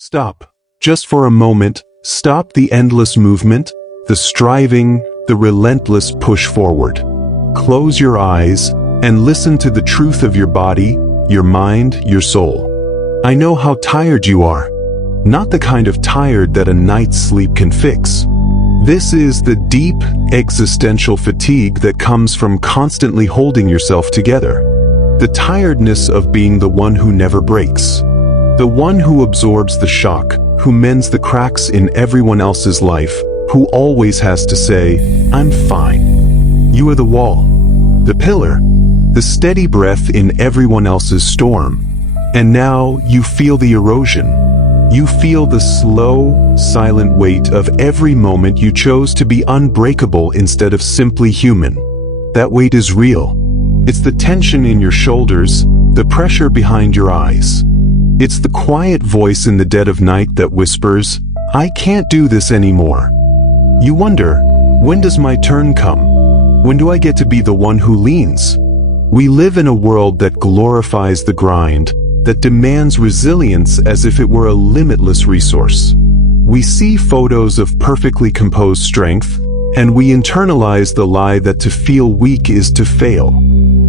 Stop. Just for a moment, stop the endless movement, the striving, the relentless push forward. Close your eyes and listen to the truth of your body, your mind, your soul. I know how tired you are. Not the kind of tired that a night's sleep can fix. This is the deep, existential fatigue that comes from constantly holding yourself together. The tiredness of being the one who never breaks. The one who absorbs the shock, who mends the cracks in everyone else's life, who always has to say, "I'm fine." You are the wall, the pillar, the steady breath in everyone else's storm. And now you feel the erosion. You feel the slow, silent weight of every moment you chose to be unbreakable instead of simply human. That weight is real. It's the tension in your shoulders, the pressure behind your eyes. It's the quiet voice in the dead of night that whispers, "I can't do this anymore." You wonder, when does my turn come? When do I get to be the one who leans? We live in a world that glorifies the grind, that demands resilience as if it were a limitless resource. We see photos of perfectly composed strength, and we internalize the lie that to feel weak is to fail.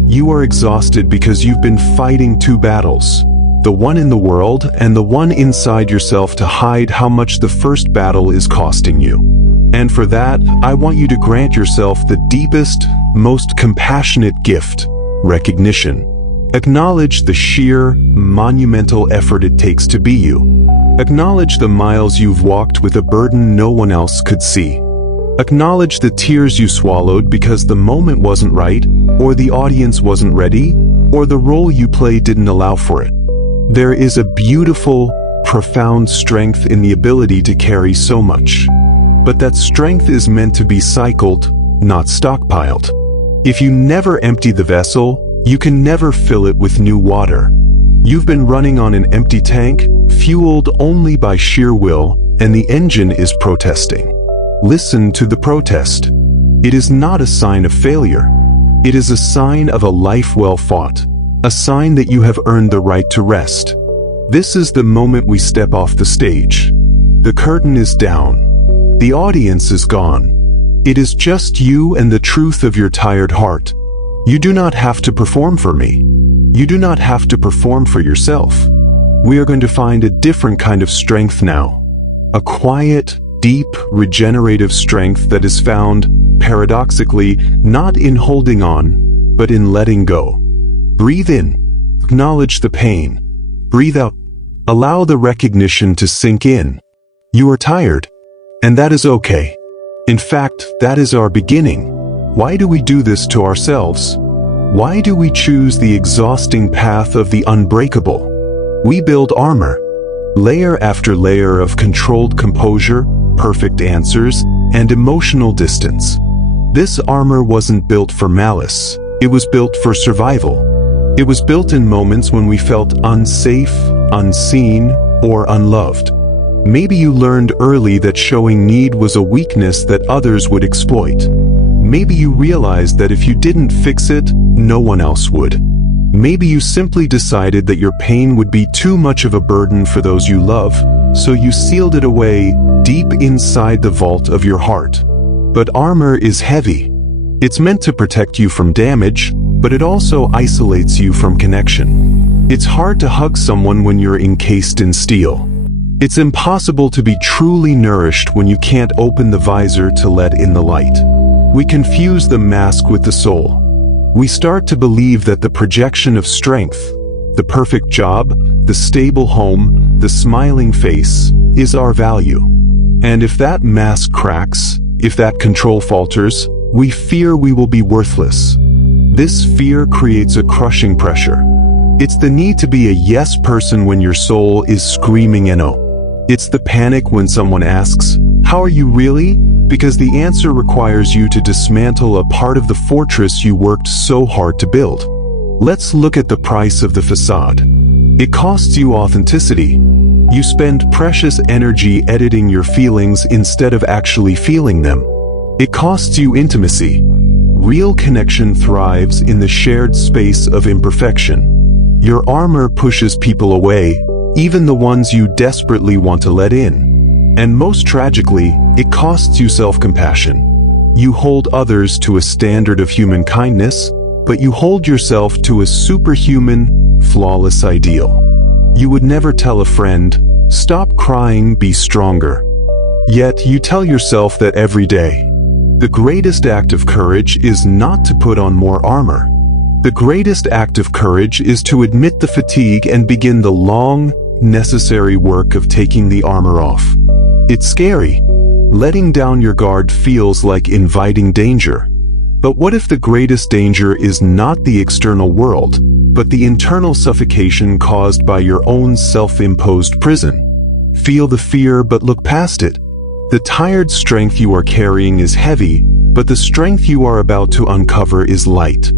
You are exhausted because you've been fighting two battles, the one in the world and the one inside yourself, to hide how much the first battle is costing you. And for that, I want you to grant yourself the deepest, most compassionate gift: recognition. Acknowledge the sheer, monumental effort it takes to be you. Acknowledge the miles you've walked with a burden no one else could see. Acknowledge the tears you swallowed because the moment wasn't right, or the audience wasn't ready, or the role you played didn't allow for it. There is a beautiful, profound strength in the ability to carry so much. But that strength is meant to be cycled, not stockpiled. If you never empty the vessel, you can never fill it with new water. You've been running on an empty tank, fueled only by sheer will, and the engine is protesting. Listen to the protest. It is not a sign of failure. It is a sign of a life well fought, a sign that you have earned the right to rest. This is the moment we step off the stage. The curtain is down. The audience is gone. It is just you and the truth of your tired heart. You do not have to perform for me. You do not have to perform for yourself. We are going to find a different kind of strength now. A quiet, deep, regenerative strength that is found, paradoxically, not in holding on, but in letting go. Breathe in. Acknowledge the pain. Breathe out. Allow the recognition to sink in. You are tired, and that is okay. In fact, that is our beginning. Why do we do this to ourselves? Why do we choose the exhausting path of the unbreakable? We build armor, layer after layer of controlled composure, perfect answers, and emotional distance. This armor wasn't built for malice. It was built for survival. It was built in moments when we felt unsafe, unseen, or unloved. Maybe you learned early that showing need was a weakness that others would exploit. Maybe you realized that if you didn't fix it, no one else would. Maybe you simply decided that your pain would be too much of a burden for those you love, so you sealed it away deep inside the vault of your heart. But armor is heavy. It's meant to protect you from damage, but it also isolates you from connection. It's hard to hug someone when you're encased in steel. It's impossible to be truly nourished when you can't open the visor to let in the light. We confuse the mask with the soul. We start to believe that the projection of strength, the perfect job, the stable home, the smiling face, is our value. And if that mask cracks, if that control falters, we fear we will be worthless. This fear creates a crushing pressure. It's the need to be a yes person when your soul is screaming no. It's the panic when someone asks, "How are you really?" Because the answer requires you to dismantle a part of the fortress you worked so hard to build. Let's look at the price of the facade. It costs you authenticity. You spend precious energy editing your feelings instead of actually feeling them. It costs you intimacy. Real connection thrives in the shared space of imperfection. Your armor pushes people away, even the ones you desperately want to let in. And most tragically, it costs you self-compassion. You hold others to a standard of human kindness, but you hold yourself to a superhuman, flawless ideal. You would never tell a friend, "Stop crying, be stronger." Yet you tell yourself that every day. The greatest act of courage is not to put on more armor. The greatest act of courage is to admit the fatigue and begin the long, necessary work of taking the armor off. It's scary. Letting down your guard feels like inviting danger. But what if the greatest danger is not the external world, but the internal suffocation caused by your own self-imposed prison? Feel the fear, but look past it. The tired strength you are carrying is heavy, but the strength you are about to uncover is light.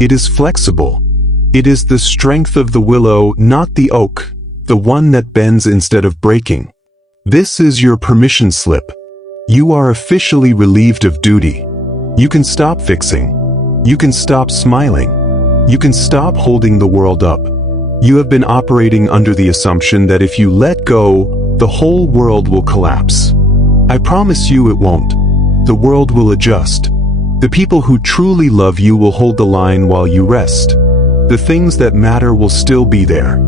It is flexible. It is the strength of the willow, not the oak, the one that bends instead of breaking. This is your permission slip. You are officially relieved of duty. You can stop fixing. You can stop smiling. You can stop holding the world up. You have been operating under the assumption that if you let go, the whole world will collapse. I promise you it won't. The world will adjust. The people who truly love you will hold the line while you rest. The things that matter will still be there.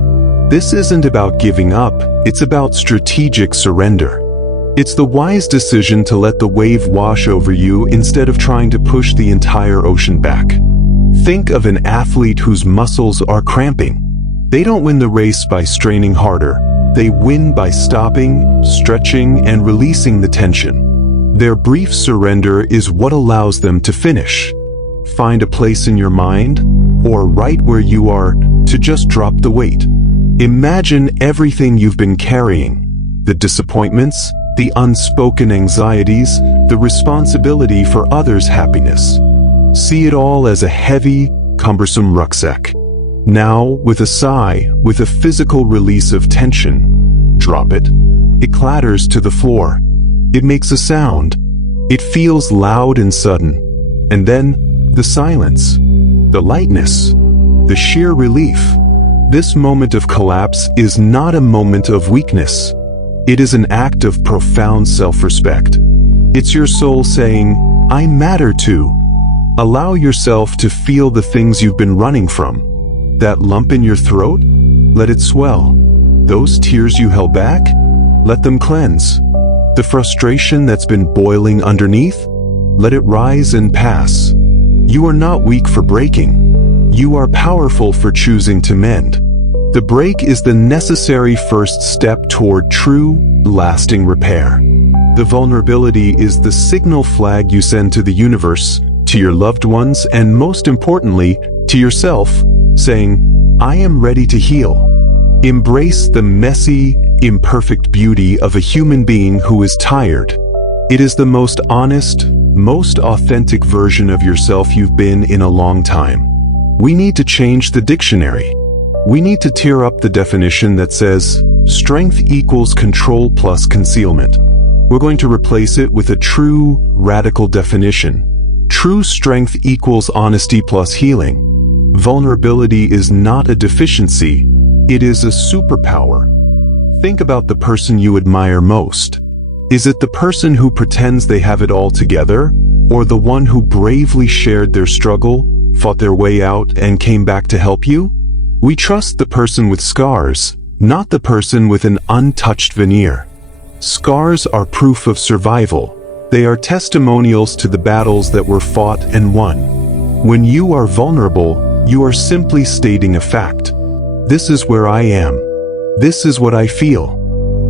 This isn't about giving up, it's about strategic surrender. It's the wise decision to let the wave wash over you instead of trying to push the entire ocean back. Think of an athlete whose muscles are cramping. They don't win the race by straining harder. They win by stopping, stretching, and releasing the tension. Their brief surrender is what allows them to finish. Find a place in your mind, or right where you are, to just drop the weight. Imagine everything you've been carrying. The disappointments, the unspoken anxieties, the responsibility for others' happiness. See it all as a heavy, cumbersome rucksack. Now, with a sigh, with a physical release of tension, drop it. It clatters to the floor. It makes a sound. It feels loud and sudden. And then, the silence, the lightness, the sheer relief. This moment of collapse is not a moment of weakness. It is an act of profound self-respect. It's your soul saying, "I matter too." Allow yourself to feel the things you've been running from. That lump in your throat? Let it swell. Those tears you held back? Let them cleanse. The frustration that's been boiling underneath? Let it rise and pass. You are not weak for breaking. You are powerful for choosing to mend. The break is the necessary first step toward true, lasting repair. The vulnerability is the signal flag you send to the universe, to your loved ones, and most importantly, to yourself, saying, "I am ready to heal." Embrace the messy, imperfect beauty of a human being who is tired. It is the most honest, most authentic version of yourself you've been in a long time. We need to change the dictionary. We need to tear up the definition that says, strength equals control plus concealment. We're going to replace it with a true, radical definition. True strength equals honesty plus healing. Vulnerability is not a deficiency, it is a superpower. Think about the person you admire most. Is it the person who pretends they have it all together, or the one who bravely shared their struggle, fought their way out, and came back to help you? We trust the person with scars, not the person with an untouched veneer. Scars are proof of survival. They are testimonials to the battles that were fought and won. When you are vulnerable, you are simply stating a fact. This is where I am. This is what I feel.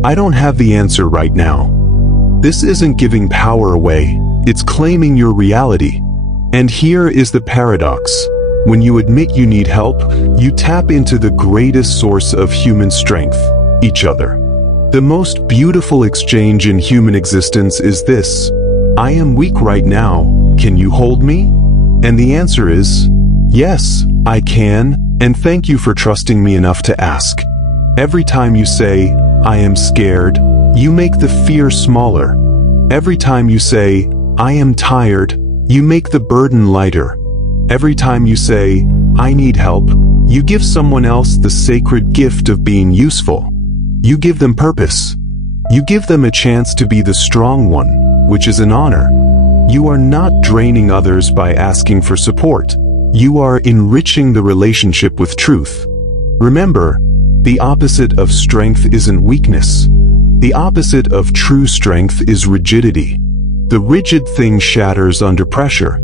I don't have the answer right now. This isn't giving power away, it's claiming your reality. And here is the paradox. When you admit you need help, you tap into the greatest source of human strength, each other. The most beautiful exchange in human existence is this: I am weak right now, can you hold me? And the answer is, yes, I can, and thank you for trusting me enough to ask. Every time you say, I am scared, you make the fear smaller. Every time you say, I am tired, you make the burden lighter. Every time you say, I need help, you give someone else the sacred gift of being useful. You give them purpose. You give them a chance to be the strong one, which is an honor. You are not draining others by asking for support. You are enriching the relationship with truth. Remember, the opposite of strength isn't weakness. The opposite of true strength is rigidity. The rigid thing shatters under pressure.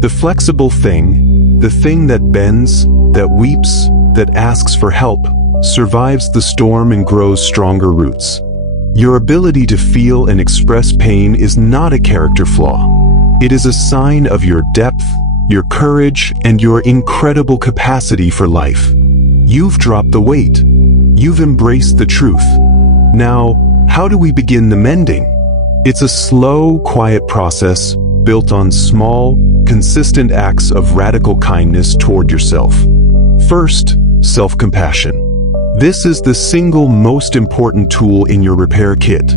The flexible thing, the thing that bends, that weeps, that asks for help, survives the storm and grows stronger roots. Your ability to feel and express pain is not a character flaw. It is a sign of your depth, your courage, and your incredible capacity for life. You've dropped the weight. You've embraced the truth. Now, how do we begin the mending? It's a slow, quiet process built on small, consistent acts of radical kindness toward yourself. First, self-compassion. This is the single most important tool in your repair kit.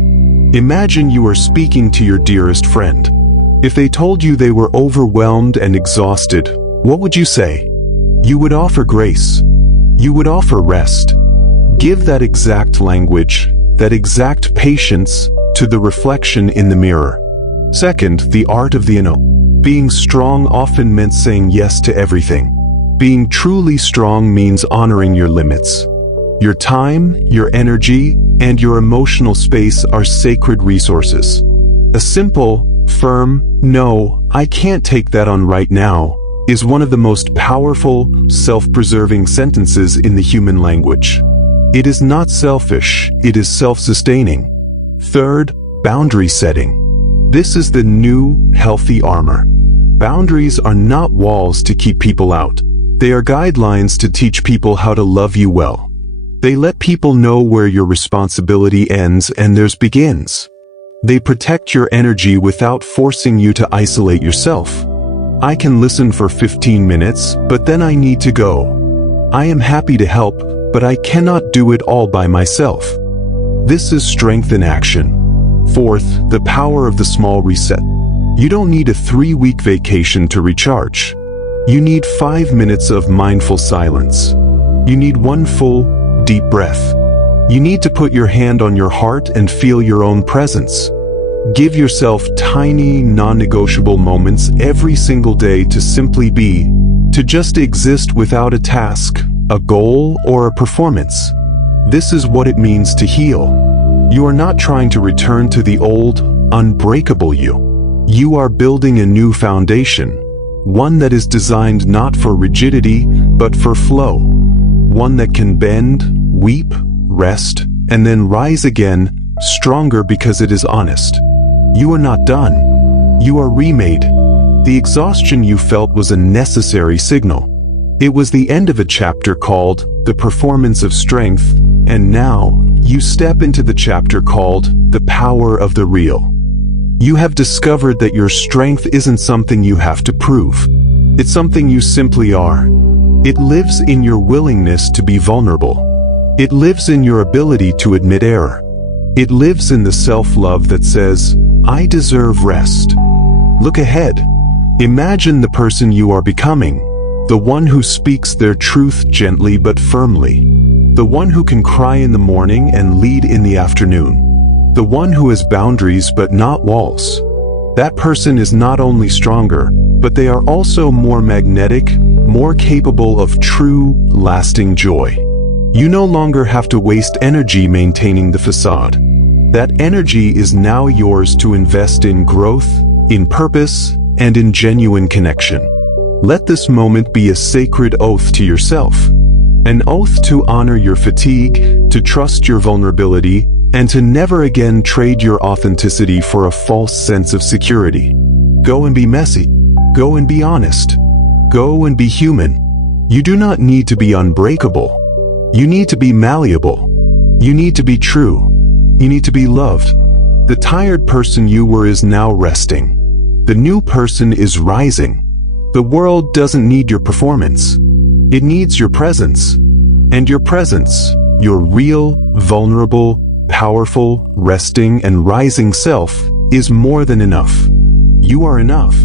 Imagine you are speaking to your dearest friend. If they told you they were overwhelmed and exhausted, what would you say? You would offer grace. You would offer rest. Give that exact language, that exact patience, to the reflection in the mirror. Second, the art of the no. Being strong often meant saying yes to everything. Being truly strong means honoring your limits. Your time, your energy, and your emotional space are sacred resources. A simple, firm, "No, I can't take that on right now," is one of the most powerful, self-preserving sentences in the human language. It is not selfish, it is self-sustaining. Third, boundary setting. This is the new, healthy armor. Boundaries are not walls to keep people out. They are guidelines to teach people how to love you well. They let people know where your responsibility ends and theirs begins. They protect your energy without forcing you to isolate yourself. I can listen for 15 minutes, but then I need to go. I am happy to help, but I cannot do it all by myself. This is strength in action. Fourth, the power of the small reset. You don't need a 3-week vacation to recharge. You need 5 minutes of mindful silence. You need one full, deep breath. You need to put your hand on your heart and feel your own presence. Give yourself tiny, non-negotiable moments every single day to simply be, to just exist without a task, a goal, or a performance. This is what it means to heal. You are not trying to return to the old, unbreakable you. You are building a new foundation, one that is designed not for rigidity, but for flow. One that can bend, weep, rest, and then rise again, stronger because it is honest. You are not done. You are remade. The exhaustion you felt was a necessary signal. It was the end of a chapter called The Performance of Strength, and now you step into the chapter called The Power of the Real. You have discovered that your strength isn't something you have to prove. It's something you simply are. It lives in your willingness to be vulnerable. It lives in your ability to admit error. It lives in the self-love that says, "I deserve rest." Look ahead. Imagine the person you are becoming, the one who speaks their truth gently but firmly, the one who can cry in the morning and lead in the afternoon, the one who has boundaries but not walls. That person is not only stronger, but they are also more magnetic, more capable of true, lasting joy. You no longer have to waste energy maintaining the facade. That energy is now yours to invest in growth, in purpose, and in genuine connection. Let this moment be a sacred oath to yourself. An oath to honor your fatigue, to trust your vulnerability, and to never again trade your authenticity for a false sense of security. Go and be messy. Go and be honest. Go and be human. You do not need to be unbreakable. You need to be malleable. You need to be true. You need to be loved. The tired person you were is now resting. The new person is rising. The world doesn't need your performance. It needs your presence. And your presence, your real, vulnerable, powerful, resting, and rising self, is more than enough. You are enough.